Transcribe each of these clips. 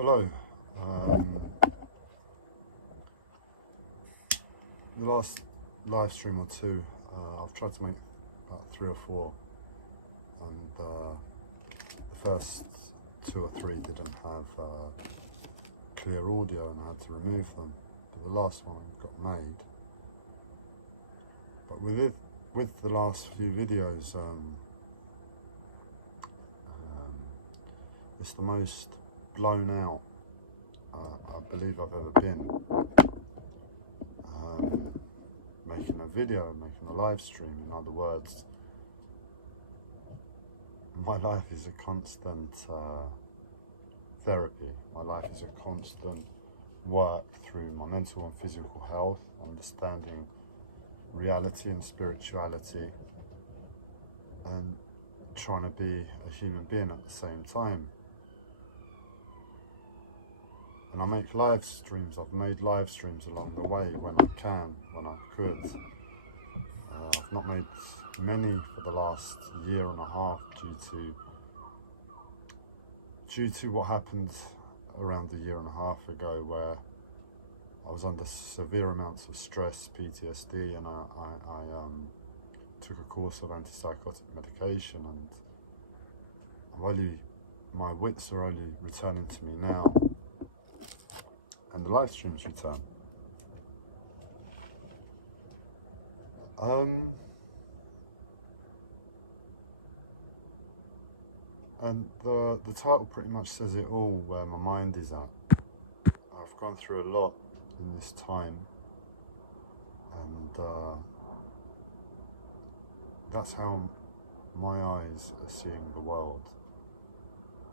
Hello. Um, the last live stream or two, I've tried to make about 3 or 4, and the first 2 or 3 didn't have clear audio, and I had to remove them. But the last one got made. But with the last few videos, it's the most blown out I believe I've ever been. Making a video, making a live stream. In other words, my life is a constant therapy. My life is a constant work through my mental and physical health, understanding reality and spirituality, and trying to be a human being at the same time. And I make live streams. I've made live streams along the way when I can, when I could. I've not made many for the last year and a half due to what happened around a year and a half ago, where I was under severe amounts of stress, PTSD, and I took a course of antipsychotic medication, and my wits are only returning to me now, and the live streams return. And the title pretty much says it all, where my mind is at. I've gone through a lot in this time, and that's how my eyes are seeing the world.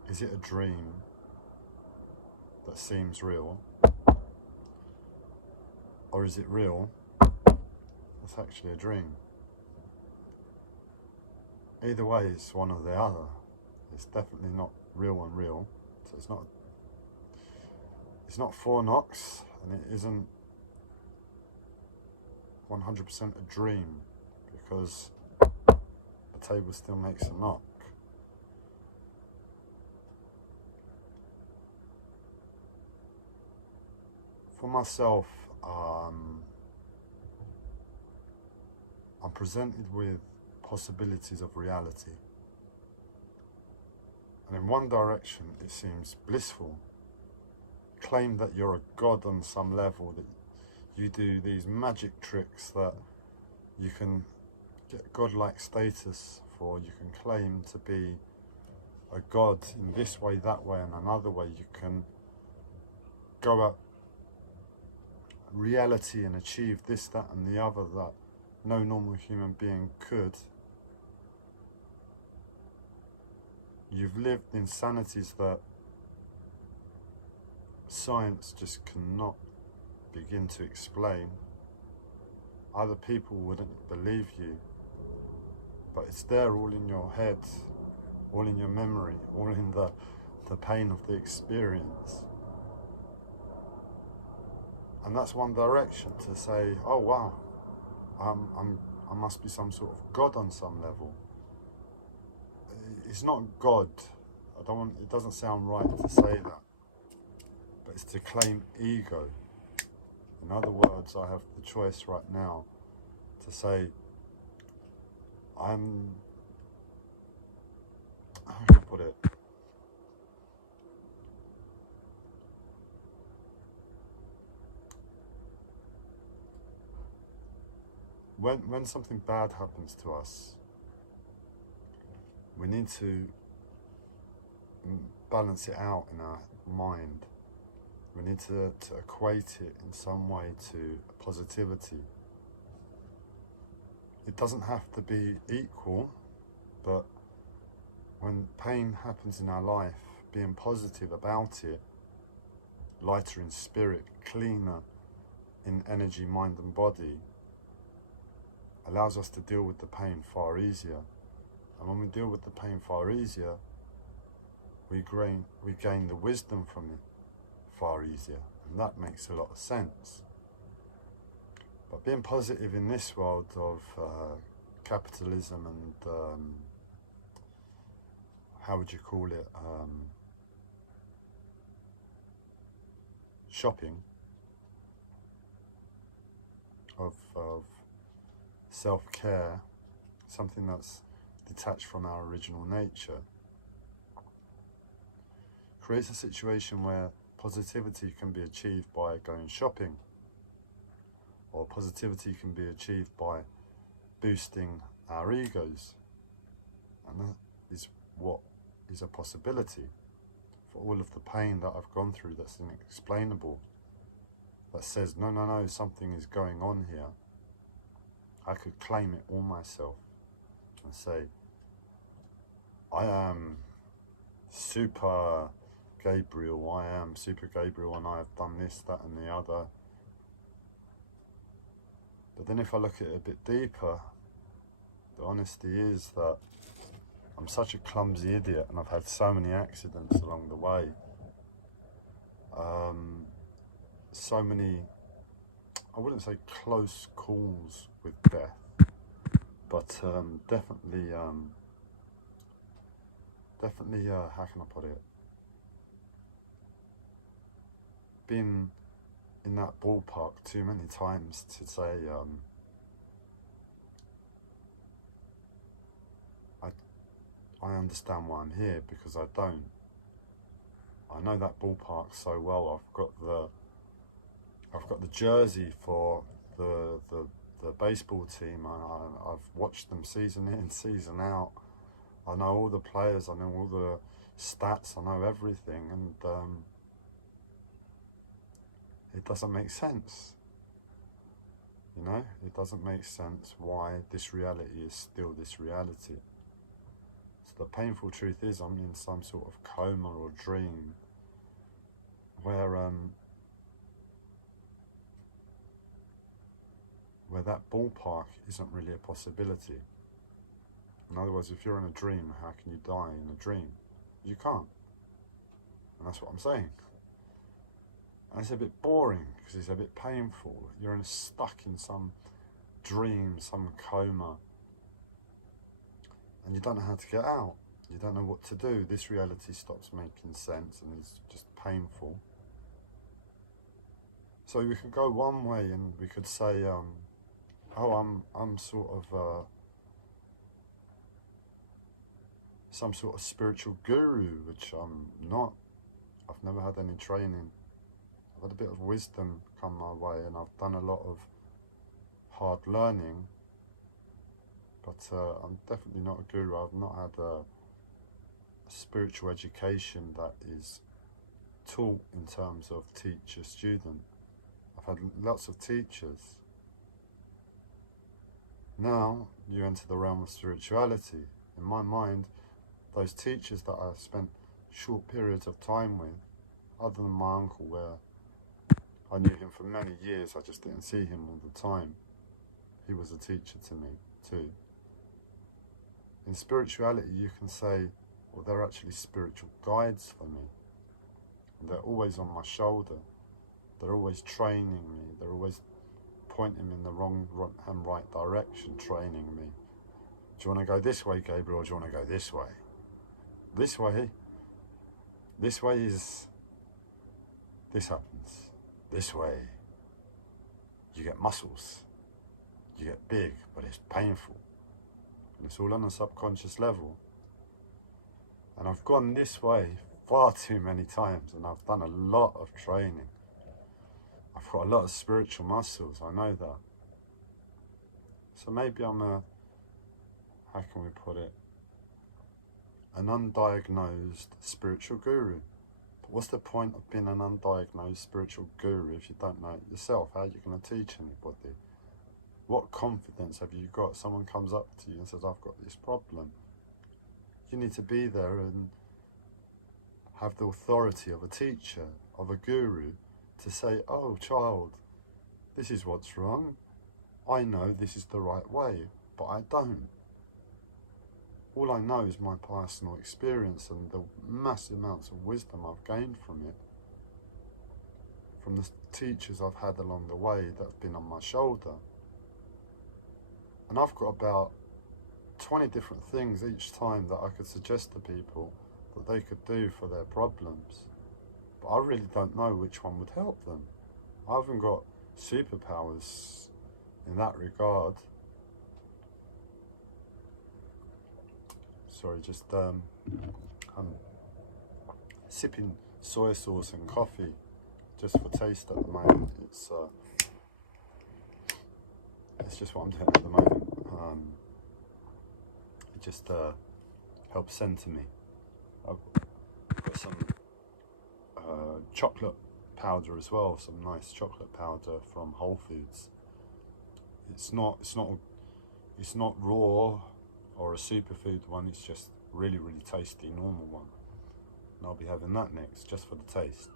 Is it a dream that seems real, or is it real that's actually a dream? Either way, it's one or the other. It's definitely not real and real, so it's not 4 knocks, and it isn't 100% a dream, because the table still makes a knock. For myself, I'm presented with possibilities of reality, and in one direction it seems blissful. Claim that you're a god on some level, that you do these magic tricks that you can get godlike status for. You can claim to be a god in this way, that way, and another way. You can go at reality and achieve this, that, and the other that no normal human being could. You've lived insanities that science just cannot begin to explain. Other people wouldn't believe you, but it's there, all in your head, all in your memory, all in the pain of the experience. And that's one direction, to say, oh wow, I must be some sort of god on some level. It's not God. It doesn't sound right to say that, but it's to claim ego. In other words, I have the choice right now to say, how do you put it? When something bad happens to us, we need to balance it out in our mind. We need to equate it in some way to positivity. It doesn't have to be equal, but when pain happens in our life, being positive about it, lighter in spirit, cleaner in energy, mind and body, allows us to deal with the pain far easier. And when we deal with the pain far easier, we gain the wisdom from it far easier, and that makes a lot of sense. But being positive in this world of capitalism and how would you call it, shopping, of self-care, something that's detached from our original nature, creates a situation where positivity can be achieved by going shopping, or positivity can be achieved by boosting our egos. And that is what is a possibility for all of the pain that I've gone through that's inexplainable, that says, no, no, no, something is going on here. I could claim it all myself and say, I am Super Gabriel, I am Super Gabriel, and I have done this, that and the other. But then if I look at it a bit deeper, the honesty is that I'm such a clumsy idiot, and I've had so many accidents along the way. So many, I wouldn't say close calls with death, but definitely, how can I put it? Been in that ballpark too many times to say I understand why I'm here, because I don't. I know that ballpark so well. I've got the jersey for the baseball team, and I've watched them season in, season out. I know all the players, I know all the stats, I know everything, and it doesn't make sense. You know, it doesn't make sense why this reality is still this reality. So the painful truth is I'm in some sort of coma or dream where that ballpark isn't really a possibility. In other words, if you're in a dream, how can you die in a dream? You can't. And that's what I'm saying. And it's a bit boring because it's a bit painful. You're stuck in some dream, some coma, and you don't know how to get out. You don't know what to do. This reality stops making sense and it's just painful. So we could go one way and we could say, I'm sort of some sort of spiritual guru, which I'm not. I've never had any training. I've had a bit of wisdom come my way, and I've done a lot of hard learning, but I'm definitely not a guru. I've not had a spiritual education that is taught in terms of teacher-student. I've had lots of teachers. Now you enter the realm of spirituality. In my mind, those teachers that I've spent short periods of time with, other than my uncle, where I knew him for many years, I just didn't see him all the time. He was a teacher to me too. In spirituality, you can say, well, they're actually spiritual guides for me. And they're always on my shoulder. They're always training me. They're always pointing me in the wrong and right direction, training me. Do you want to go this way, Gabriel, or do you want to go this way? This way is, this happens. This way, you get muscles. You get big, but it's painful. And it's all on a subconscious level. And I've gone this way far too many times, and I've done a lot of training. I've got a lot of spiritual muscles, I know that. So maybe I'm how can we put it, an undiagnosed spiritual guru. But what's the point of being an undiagnosed spiritual guru if you don't know it yourself? How are you going to teach anybody? What confidence have you got? Someone comes up to you and says, I've got this problem. You need to be there and have the authority of a teacher, of a guru, to say, oh child, this is what's wrong. I know this is the right way, but I don't. All I know is my personal experience and the massive amounts of wisdom I've gained from it, from the teachers I've had along the way that have been on my shoulder. And I've got about 20 different things each time that I could suggest to people that they could do for their problems. but I really don't know which one would help them. I haven't got superpowers in that regard. Sorry, just I'm sipping soy sauce and coffee just for taste at the moment. It's just what I'm doing at the moment. It just helps center me. I've got some chocolate powder as well, some nice chocolate powder from Whole Foods. It's not raw or a superfood one. It's just really tasty normal one, and I'll be having that next just for the taste.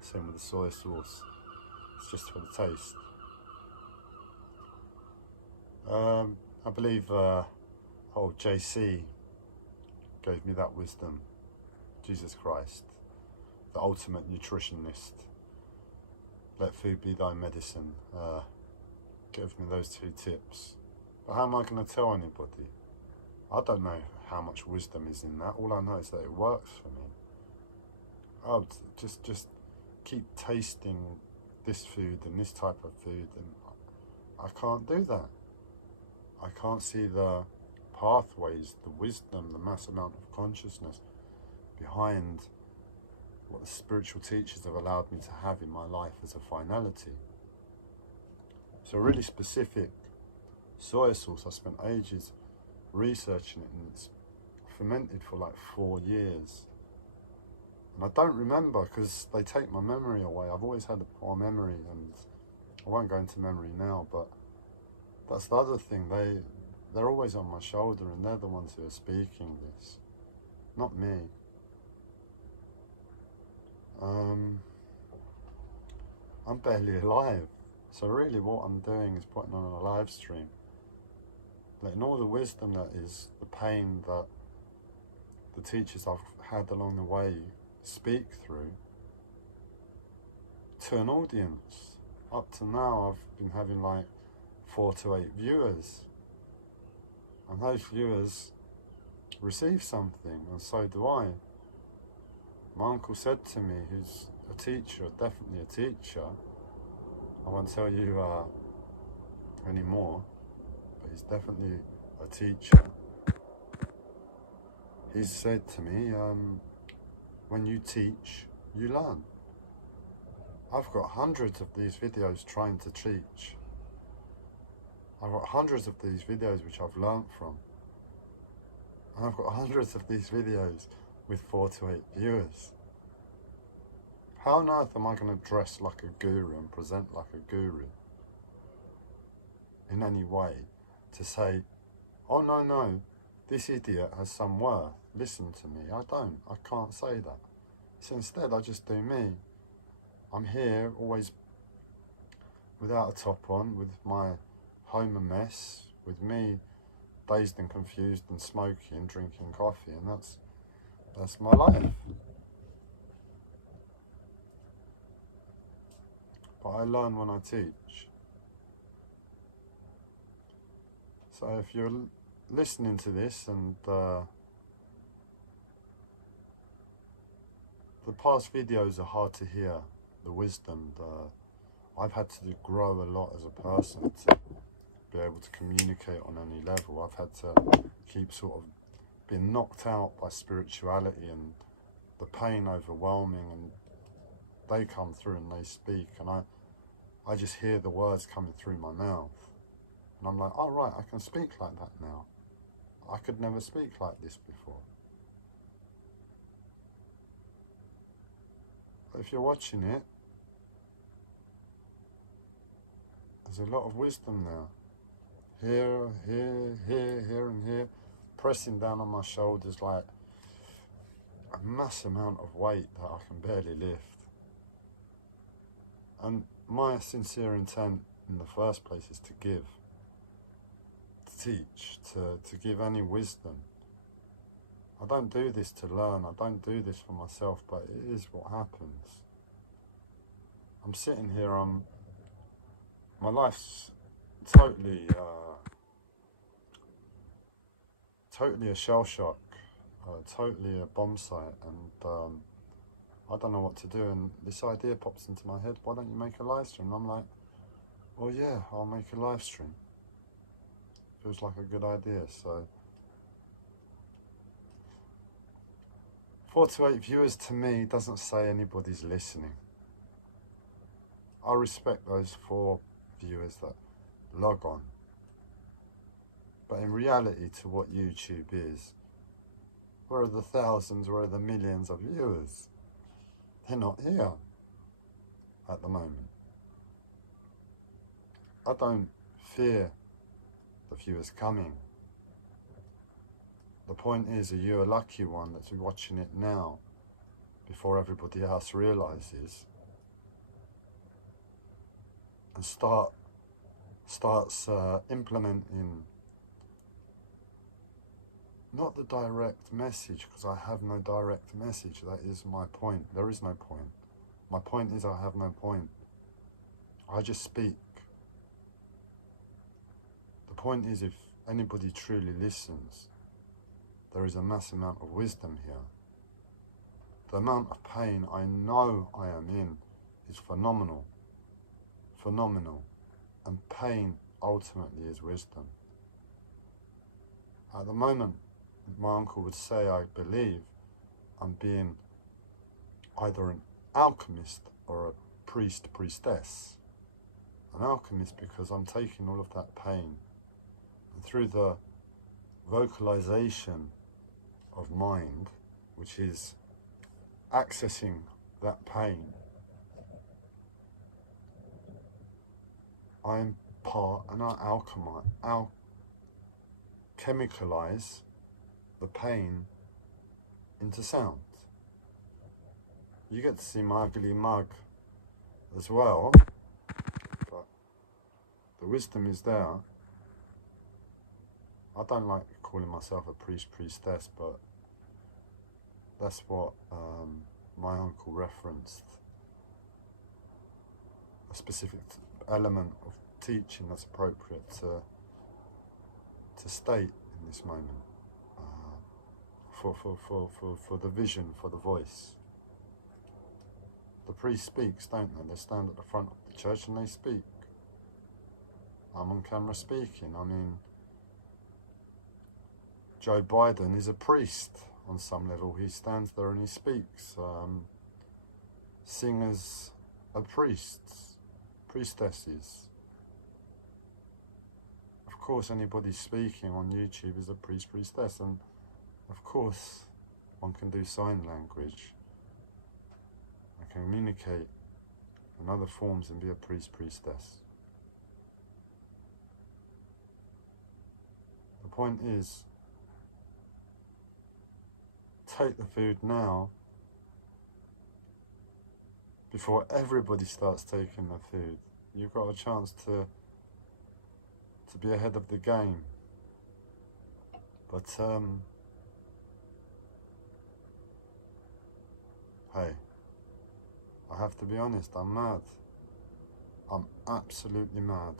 Same with the soy sauce. It's just for the taste. I believe JC gave me that wisdom. Jesus Christ, the ultimate nutritionist. Let food be thy medicine. Gave me those 2 tips. But how am I going to tell anybody? I don't know how much wisdom is in that. All I know is that it works for me. Oh, just keep tasting this food and this type of food, and I can't do that. I can't see the pathways, the wisdom, the mass amount of consciousness behind what the spiritual teachers have allowed me to have in my life as a finality. So really specific soy sauce, I spent ages researching it, and it's fermented for like 4 years. And I don't remember because they take my memory away. I've always had a poor memory, and I won't go into memory now, but that's the other thing. They're always on my shoulder, and they're the ones who are speaking this, not me. I'm barely alive. So really what I'm doing is putting on a live stream, letting all the wisdom that is the pain that the teachers I've had along the way speak through to an audience. Up to now I've been having like 4 to 8 viewers, and those viewers receive something, and so do I. My uncle said to me, who's a teacher, definitely a teacher, I won't tell you anymore, but he's definitely a teacher. He said to me, when you teach, you learn. I've got hundreds of these videos trying to teach. I've got hundreds of these videos which I've learnt from. And I've got hundreds of these videos with 4 to 8 viewers. How on earth am I going to dress like a guru and present like a guru in any way to say, oh no, this idiot has some worth, listen to me? I can't say that. So instead I just do me. I'm here always without a top on, with my home a mess, with me dazed and confused and smoking, drinking coffee, and that's my life. But I learn when I teach. So if you're listening to this and the past videos are hard to hear, the wisdom, I've had to grow a lot as a person to be able to communicate on any level. I've had to keep sort of being knocked out by spirituality and the pain overwhelming, and they come through and they speak, and I just hear the words coming through my mouth, and I'm like, oh right, I can speak like that now. I could never speak like this before. But if you're watching it, there's a lot of wisdom there. Here, and here, pressing down on my shoulders like a mass amount of weight that I can barely lift. And my sincere intent in the first place is to give, to teach, to give any wisdom. I don't do this to learn, I don't do this for myself, but it is what happens. I'm sitting here, my life's totally a shell shock, totally a bomb site, and I don't know what to do, and this idea pops into my head, why don't you make a live stream? And I'm like, well, yeah, I'll make a live stream. Feels like a good idea. So 4 to 8 viewers to me doesn't say anybody's listening. I respect those 4 viewers that log on. But in reality, to what YouTube is, where are the thousands, where are the millions of viewers? They're not here at the moment. I don't fear the viewers coming. The point is, are you a lucky one that's watching it now before everybody else realizes and starts implementing not the direct message, because I have no direct message. That is my point. There is no point. My point is I have no point. I just speak. The point is, if anybody truly listens, there is a mass amount of wisdom here. The amount of pain I know I am in is phenomenal. Phenomenal. And pain ultimately is wisdom. At the moment, my uncle would say, I believe I'm being either an alchemist or a priest, priestess. An alchemist because I'm taking all of that pain, and through the vocalization of mind, which is accessing that pain, I impart and I alchemicalize the pain into sound. You get to see my ugly mug as well, but the wisdom is there. I don't like calling myself a priest, priestess, but that's what my uncle referenced. A specific element of teaching that's appropriate to state in this moment. For the vision, for the voice. The priest speaks, don't they? They stand at the front of the church and they speak. I'm on camera speaking. I mean, Joe Biden is a priest on some level. He stands there and he speaks. Singers are priests, priestesses. Of course, anybody speaking on YouTube is a priest, priestess, and of course, one can do sign language. I can communicate in other forms and be a priest, priestess. The point is, take the food now before everybody starts taking the food. You've got a chance to be ahead of the game. But hey, I have to be honest, I'm mad. I'm absolutely mad.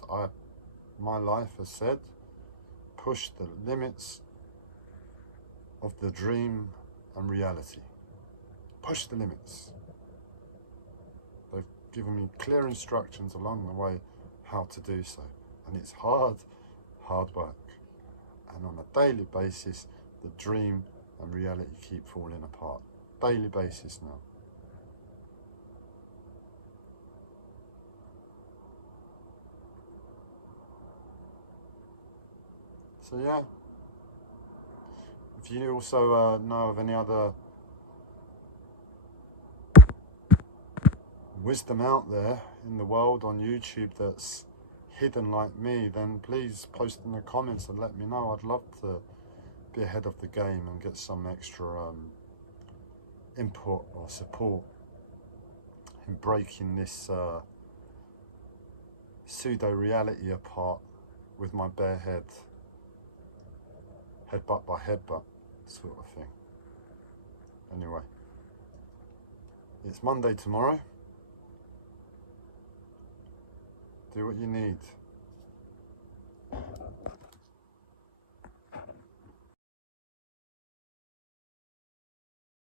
My life has said, push the limits of the dream and reality. Push the limits. They've given me clear instructions along the way how to do so. And it's hard work. And on a daily basis, the dream and reality keep falling apart. Daily basis now. So yeah, if you also know of any other wisdom out there in the world on YouTube that's hidden like me, then please post in the comments and let me know. I'd love to be ahead of the game and get some extra input or support in breaking this pseudo-reality apart with my bare head. Headbutt by headbutt sort of thing. Anyway, it's Monday tomorrow. Do what you need.